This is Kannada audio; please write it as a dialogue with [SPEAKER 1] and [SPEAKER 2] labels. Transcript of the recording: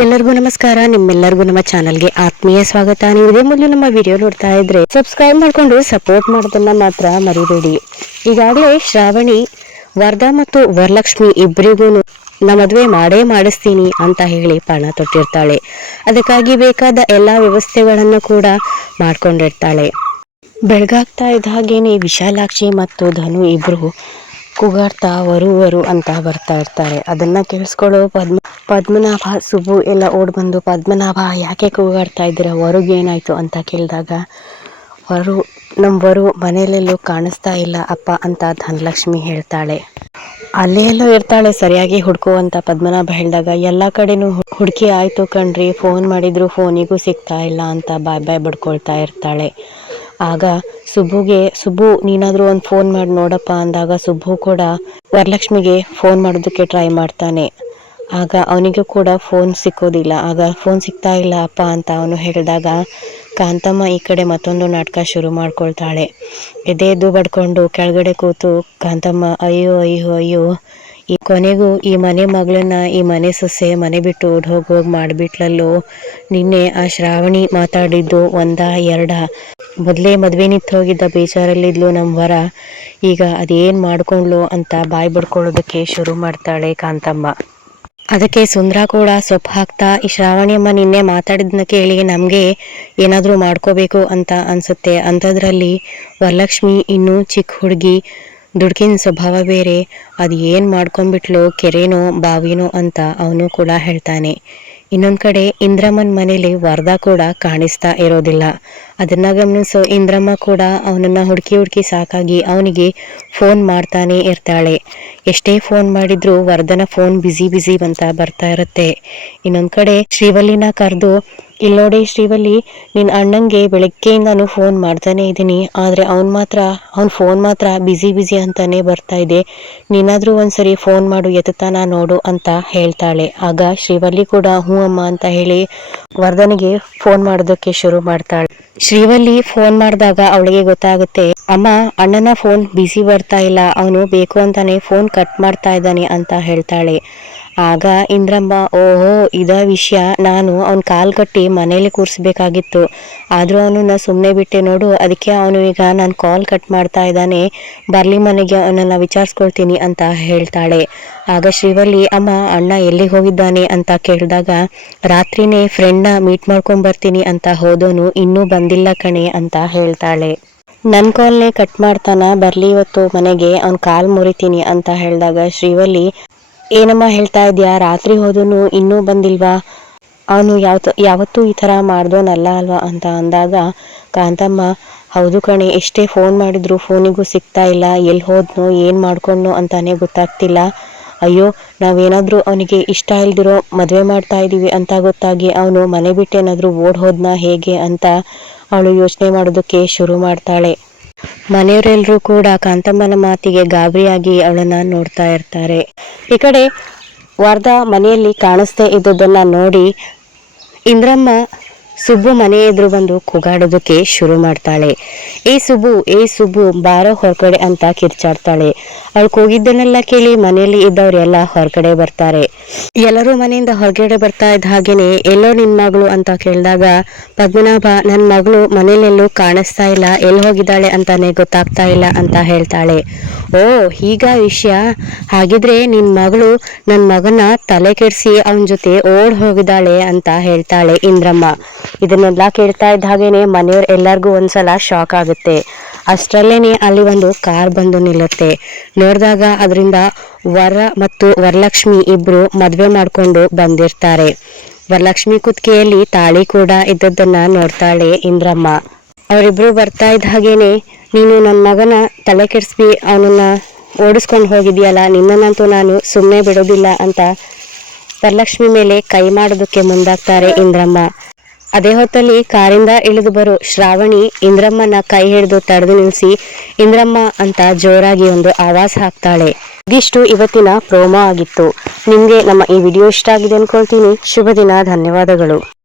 [SPEAKER 1] ಎಲ್ಲರಿಗೂ ನಮಸ್ಕಾರ, ನಿಮ್ಮೆಲ್ಲರಿಗೂ ನಮ್ಮ ಚಾನಲ್ಗೆ ಆತ್ಮೀಯ ಸ್ವಾಗತ. ನೀವು ಇದೇ ಮೊದಲು ನಮ್ಮ ವಿಡಿಯೋ ನೋಡ್ತಾ ಇದ್ರೆ ಸಬ್ಸ್ಕ್ರೈಬ್ ಮಾಡ್ಕೊಂಡು ಸಪೋರ್ಟ್ ಮಾಡೋದನ್ನ ಮಾತ್ರ ಮರಿಬೇಡಿ. ಈಗಾಗಲೇ ಶ್ರಾವಣಿ, ವರದಾ ಮತ್ತು ವರಲಕ್ಷ್ಮಿ ಇಬ್ಬರಿಗೂ ನಮ್ಮ ಮದುವೆ ಮಾಡೇ ಮಾಡಿಸ್ತೀನಿ ಅಂತ ಹೇಳಿ ಪಣ ತೊಟ್ಟಿರ್ತಾಳೆ. ಅದಕ್ಕಾಗಿ ಬೇಕಾದ ಎಲ್ಲಾ ವ್ಯವಸ್ಥೆಗಳನ್ನು ಕೂಡ ಮಾಡ್ಕೊಂಡಿರ್ತಾಳೆ. ಬೆಳಗಾಗ್ತಾ ಇದ್ದ ಹಾಗೇನೆ ವಿಶಾಲಾಕ್ಷಿ ಮತ್ತು ಧನು ಇಬ್ರು ಕೂಗಾಡ್ತಾ ವರು ವರು ಅಂತ ಬರ್ತಾ ಇರ್ತಾರೆ. ಅದನ್ನ ಕೇಳಿಸ್ಕೊಳ್ಳೋ ಪದ್ಮ, ಪದ್ಮನಾಭ, ಸುಬ್ಬು ಎಲ್ಲ ಓಡ್ ಬಂದು, ಪದ್ಮನಾಭ, ಯಾಕೆ ಕೂಗಾಡ್ತಾ ಇದ್ದೀರಾ? ಹೊರಗೇನಾಯ್ತು ಅಂತ ಕೇಳಿದಾಗ, ವರು ನಮ್ಮ ವರು ಮನೆಯಲ್ಲೆಲ್ಲೂ ಕಾಣಿಸ್ತಾ ಇಲ್ಲ ಅಪ್ಪ ಅಂತ ಧನಲಕ್ಷ್ಮಿ ಹೇಳ್ತಾಳೆ. ಅಲ್ಲೇ ಎಲ್ಲೋ ಇರ್ತಾಳೆ ಸರಿಯಾಗಿ ಹುಡ್ಕೋ ಅಂತ ಪದ್ಮನಾಭ ಹೇಳಿದಾಗ, ಎಲ್ಲ ಕಡೆನೂ ಹುಡುಕಿ ಆಯ್ತು ಕಣ್ರಿ, ಫೋನ್ ಮಾಡಿದ್ರು ಫೋನಿಗೂ ಸಿಗ್ತಾ ಇಲ್ಲ ಅಂತ ಬಾಯ್ ಬಾಯ್ ಬಡ್ಕೊಳ್ತಾ ಇರ್ತಾಳೆ. ಆಗ ಸುಬ್ಬುಗೆ, ಸುಬ್ಬು, ನೀನಾದರೂ ಒಂದು ಫೋನ್ ಮಾಡಿ, ನೋಡಪ್ಪ ಅಂದಾಗ ಸುಬ್ಬು ಕೂಡ ವರಲಕ್ಷ್ಮಿಗೆ ಫೋನ್ ಮಾಡೋದಕ್ಕೆ ಟ್ರೈ ಮಾಡ್ತಾನೆ. ಆಗ ಅವನಿಗೂ ಕೂಡ ಫೋನ್ ಸಿಕ್ಕೋದಿಲ್ಲ. ಆಗ ಫೋನ್ ಸಿಗ್ತಾ ಇಲ್ಲ ಅಪ್ಪ ಅಂತ ಅವನು ಹೇಳಿದಾಗ ಕಾಂತಮ್ಮ ಈ ಕಡೆ ಮತ್ತೊಂದು ನಾಟಕ ಶುರು ಮಾಡ್ಕೊಳ್ತಾಳೆ. ಎದೆ ಎದ್ದು ಬಡ್ಕೊಂಡು ಕೆಳಗಡೆ ಕೂತು, ಕಾಂತಮ್ಮ, ಅಯ್ಯೋ ಅಯ್ಯೋ ಅಯ್ಯೋ ಈ ಕೊನೆಗೂ ಈ ಮನೆ ಮಗಳನ್ನ ಈ ಮನೆ ಸೊಸೆ ಮನೆ ಬಿಟ್ಟು ಓಡ್ ಹೋಗ್ ಹೋಗ್ ಮಾಡ್ಬಿಟ್ಲಲ್ಲೋ. ನಿನ್ನೆ ಆ ಶ್ರಾವಣಿ ಮಾತಾಡಿದ್ದು ಒಂದ ಎರಡ. ಮೊದ್ಲೇ ಮದ್ವೆ ನಿಂತು ಹೋಗಿದ್ದ ಬೇಜಾರಲ್ಲಿದ್ಲು ನಮ್ಮ ವರ. ಈಗ ಅದೇನ್ ಮಾಡ್ಕೊಂಡ್ಲು ಅಂತ ಬಾಯ್ ಬಡ್ಕೊಳ್ಳೋದಕ್ಕೆ ಶುರು ಮಾಡ್ತಾಳೆ ಕಾಂತಮ್ಮ. ಅದಕ್ಕೆ ಸುಂದ್ರ ಕೂಡ ಸೊಪ್ಪು ಹಾಕ್ತಾ, ಈ ಶ್ರಾವಣಿಯಮ್ಮ ನಿನ್ನೆ ಮಾತಾಡಿದ್ನ ಕೇಳಿ ನಮಗೆ ಏನಾದರೂ ಮಾಡ್ಕೋಬೇಕು ಅಂತ ಅನ್ಸುತ್ತೆ. ಅಂಥದ್ರಲ್ಲಿ ವರಲಕ್ಷ್ಮಿ ಇನ್ನೂ ಚಿಕ್ಕ ಹುಡುಗಿ ದುಡ್ಕಿನ ಸ್ವಭಾವ ಬೇರೆ, ಅದು ಏನು ಮಾಡ್ಕೊಂಡ್ಬಿಟ್ಲು ಕೆರೆನೋ, ಬಾವಿನೋ ಅಂತ ಅವನು ಕೂಡ ಹೇಳ್ತಾನೆ. ಇನ್ನೊಂದು ಕಡೆ ಇಂದ್ರಮ್ಮನ ಮನೇಲಿ ವರದಾ ಕೂಡ ಕಾಣಿಸ್ತಾ ಇರೋದಿಲ್ಲ. ಅದನ್ನ ಗಮನಿಸೋ, ಇಂದ್ರಮ್ಮ ಕೂಡ ಅವನನ್ನ ಹುಡುಕಿ ಹುಡುಕಿ ಸಾಕಾಗಿ ಅವನಿಗೆ ಫೋನ್ ಮಾಡ್ತಾನೆ ಇರ್ತಾಳೆ. ಎಷ್ಟೇ ಫೋನ್ ಮಾಡಿದ್ರು ವರ್ಧನ ಫೋನ್ ಬಿಸಿ ಬಿಸಿ ಅಂತ ಬರ್ತಾ ಇರುತ್ತೆ. ಇನ್ನೊಂದು ಕಡೆ ಶ್ರೀವಲ್ಲಿನ ಕರೆದು, ಇಲ್ಲೋಡಿ ಶ್ರೀವಲ್ಲಿ ನಿನ್ನ ಅಣ್ಣಂಗೆ ಬೆಳಗ್ಗೆಯಿಂದಾನು ಫೋನ್ ಮಾಡ್ತಾನೆ ಇದ್ದೀನಿ, ಆದರೆ ಅವ್ನು ಮಾತ್ರ, ಅವ್ನ ಫೋನ್ ಮಾತ್ರ ಬಿಸಿ ಬಿಸಿ ಅಂತಾನೆ ಬರ್ತಾ ಇದೆ. ನೀನಾದರೂ ಒಂದ್ಸರಿ ಫೋನ್ ಮಾಡು, ಎತ್ತುತ್ತಾನ ನೋಡು ಅಂತ ಹೇಳ್ತಾಳೆ. ಆಗ ಶ್ರೀವಲ್ಲಿ ಕೂಡ, ಹ್ಞೂ ಅಮ್ಮ ಅಂತ ಹೇಳಿ ವರ್ಧನಿಗೆ ಫೋನ್ ಮಾಡೋದಕ್ಕೆ ಶುರು ಮಾಡ್ತಾಳೆ. ಶ್ರೀವಲ್ಲಿ ಫೋನ್ ಮಾಡಿದಾಗ ಅವಳಿಗೆ ಗೊತ್ತಾಗುತ್ತೆ, ಅಮ್ಮ, ಅಣ್ಣನ ಫೋನ್ ಬಿಸಿ ಬರ್ತಾ ಇಲ್ಲ, ಅವನು ಬೇಕು ಅಂತಾನೆ ಫೋನ್ ಕಟ್ ಮಾಡ್ತಾ ಇದ್ದಾನೆ ಅಂತ ಹೇಳ್ತಾಳೆ. ಆಗ ಇಂದ್ರಮ್ಮ ಓಹೋ, ಇದ ವಿಷಯ. ನಾನು ಅವ್ನ ಕಾಲ್ ಕಟ್ಟಿ ಮನೇಲಿ ಕೂರಿಸ್ಬೇಕಾಗಿತ್ತು. ಆದರೂ ನಾ ಸುಮ್ಮನೆ ಬಿಟ್ಟೆ ನೋಡು. ಅದಕ್ಕೆ ಅವನು ಈಗ ನಾನು ಕಾಲ್ ಕಟ್ ಮಾಡ್ತಾ ಇದ್ದಾನೆ. ಬರ್ಲಿ ಮನೆಗೆ, ಅವನನ್ನ ವಿಚಾರಿಸ್ಕೊಳ್ತೀನಿ ಅಂತ ಹೇಳ್ತಾಳೆ. ಆಗ ಶ್ರೀವಲ್ಲಿ, ಅಮ್ಮ, ಅಣ್ಣ ಎಲ್ಲಿಗೆ ಹೋಗಿದ್ದಾನೆ ಅಂತ ಕೇಳಿದಾಗ, ರಾತ್ರಿನೇ ಫ್ರೆಂಡ್ನ ಮೀಟ್ ಮಾಡ್ಕೊಂಡ್ ಬರ್ತೀನಿ ಅಂತ ಹೋದೋನು ಇನ್ನೂ ಬಂದಿಲ್ಲ ಕಣೆ ಅಂತ ಹೇಳ್ತಾಳೆ. ನನ್ನ ಕಾಲ್ನೇ ಕಟ್ ಮಾಡ್ತಾನ, ಬರ್ಲಿ ಇವತ್ತು ಮನೆಗೆ, ಅವ್ನ ಕಾಲ್ ಮುರಿತೀನಿ ಅಂತ ಹೇಳಿದಾಗ ಶ್ರೀವಲ್ಲಿ ಏನಮ್ಮ ಹೇಳ್ತಾ ಇದ್ಯಾ? ರಾತ್ರಿ ಹೋದನು ಇನ್ನೂ ಬಂದಿಲ್ವಾ? ಅವನು ಯಾವತ್ತು ಯಾವತ್ತೂ ಈ ಥರ ಮಾಡ್ದೋನಲ್ಲ ಅಲ್ವಾ ಅಂತ ಅಂದಾಗ, ಕಾಂತಮ್ಮ, ಹೌದು ಕಣೆ, ಎಷ್ಟೇ ಫೋನ್ ಮಾಡಿದ್ರು ಫೋನಿಗೂ ಸಿಗ್ತಾ ಇಲ್ಲ, ಎಲ್ಲಿ ಹೋದ್ನೋ, ಏನು ಮಾಡ್ಕೊಂಡ್ನೋ ಅಂತಾನೆ ಗೊತ್ತಾಗ್ತಿಲ್ಲ. ಅಯ್ಯೋ, ನಾವೇನಾದರೂ ಅವನಿಗೆ ಇಷ್ಟ ಇಲ್ದಿರೋ ಮದುವೆ ಮಾಡ್ತಾ ಇದ್ದೀವಿ ಅಂತ ಗೊತ್ತಾಗಿ ಅವನು ಮನೆ ಬಿಟ್ಟು ಏನಾದರೂ ಓಡ್ ಹೋದ್ನಾ ಹೇಗೆ ಅಂತ ಅವಳು ಯೋಚನೆ ಮಾಡೋದಕ್ಕೆ ಶುರು ಮಾಡ್ತಾಳೆ. ಮನೆಯವರೆಲ್ಲರೂ ಕೂಡ ಕಾಂತಮ್ಮನ ಮಾತಿಗೆ ಗಾಬರಿಯಾಗಿ ಅವಳನ್ನ ನೋಡ್ತಾ ಇರ್ತಾರೆ. ಈ ಕಡೆ ವಾರ್ಧಾ ಮನೆಯಲ್ಲಿ ಕಾಣಿಸ್ದೇ ಇದ್ದದನ್ನ ನೋಡಿ ಇಂದ್ರಮ್ಮ ಸುಬ್ಬು ಮನೆ ಎದುರು ಬಂದು ಕೂಗಾಡೋದಕ್ಕೆ ಶುರು ಮಾಡ್ತಾಳೆ. ಏ ಸುಬ್ಬು ಏ ಸುಬ್ಬು ಬಾರೋ ಹೊರಗಡೆ ಅಂತ ಕಿರ್ಚಾಡ್ತಾಳೆ. ಅವಳು ಕೂಗಿದ್ದನ್ನೆಲ್ಲ ಕೇಳಿ ಮನೆಯಲ್ಲಿ ಇದ್ದವರೆಲ್ಲ ಹೊರಗಡೆ ಬರ್ತಾರೆ. ಎಲ್ಲರೂ ಮನೆಯಿಂದ ಹೊರಗಡೆ ಬರ್ತಾ ಇದ್ದ ಹಾಗೇನೆ ಎಲ್ಲೋ ನಿನ್ ಮಗಳು ಅಂತ ಕೇಳಿದಾಗ, ಪದ್ಮನಾಭ ನನ್ನ ಮಗಳು ಮನೇಲೆಲ್ಲೂ ಕಾಣಿಸ್ತಾ ಇಲ್ಲ ಎಲ್ಲಿ ಹೋಗಿದ್ದಾಳೆ ಅಂತಾನೆ ಗೊತ್ತಾಗ್ತಾ ಇಲ್ಲ ಅಂತ ಹೇಳ್ತಾಳೆ. ಓ, ಹೀಗ ವಿಷಯ? ಹಾಗಿದ್ರೆ ನಿನ್ ಮಗಳು ನನ್ನ ಮಗನ ತಲೆ ಕೆಡಿಸಿ ಅವನ ಜೊತೆ ಓಡ್ ಹೋಗಿದ್ದಾಳೆ ಅಂತ ಹೇಳ್ತಾಳೆ ಇಂದ್ರಮ್ಮ. ಇದನ್ನೆಲ್ಲ ಕೇಳ್ತಾ ಇದ್ದ ಹಾಗೇನೆ ಮನೆಯವ್ರ ಎಲ್ಲರಿಗೂ ಒಂದ್ಸಲ ಶಾಕ್ ಆಗುತ್ತೆ. ಅಷ್ಟರಲ್ಲೇನೆ ಅಲ್ಲಿ ಒಂದು ಕಾರ್ ಬಂದು ನಿಲ್ಲುತ್ತೆ. ನೋಡಿದಾಗ ಅದರಿಂದ ವರ ಮತ್ತು ವರಲಕ್ಷ್ಮಿ ಇಬ್ರು ಮದ್ವೆ ಮಾಡ್ಕೊಂಡು ಬಂದಿರ್ತಾರೆ. ವರಲಕ್ಷ್ಮಿ ಕುತ್ತಿಗೆಯಲ್ಲಿ ತಾಳಿ ಕೂಡ ಇದ್ದದ್ದನ್ನ ನೋಡ್ತಾಳೆ ಇಂದ್ರಮ್ಮ. ಅವರಿಬ್ರು ಬರ್ತಾ ಇದ್ದ ಹಾಗೇನೆ ನೀನು ನನ್ನ ಮಗನ ತಲೆ ಕೆಡಿಸ್ಬಿ, ಅವನನ್ನ ಓಡಿಸ್ಕೊಂಡು ಹೋಗಿದೆಯಲ್ಲ, ನಿನ್ನನ್ನಂತೂ ನಾನು ಸುಮ್ಮನೆ ಬಿಡೋದಿಲ್ಲ ಅಂತ ವರಲಕ್ಷ್ಮಿ ಮೇಲೆ ಕೈ ಮಾಡೋದಕ್ಕೆ ಮುಂದಾಗ್ತಾರೆ ಇಂದ್ರಮ್ಮ. ಅದೇ ಹೊತ್ತಲ್ಲಿ ಕಾರಿಂದ ಇಳಿದು ಬರೋ ಶ್ರಾವಣಿ ಇಂದ್ರಮ್ಮನ ಕೈ ಹಿಡಿದು ತಡೆದು ನಿಲ್ಲಿಸಿ ಇಂದ್ರಮ್ಮ ಅಂತ ಜೋರಾಗಿ ಒಂದು ಆವಾಸ್ ಹಾಕ್ತಾಳೆ. ಇದಿಷ್ಟು ಇವತ್ತಿನ ಪ್ರೋಮೋ ಆಗಿತ್ತು. ನಿಮಗೆ ನಮ್ಮ ಈ ವಿಡಿಯೋ ಇಷ್ಟ ಆಗಿದೆ ಅನ್ಕೊಳ್ತೀನಿ. ಶುಭ ದಿನ ಧನ್ಯವಾದಗಳು.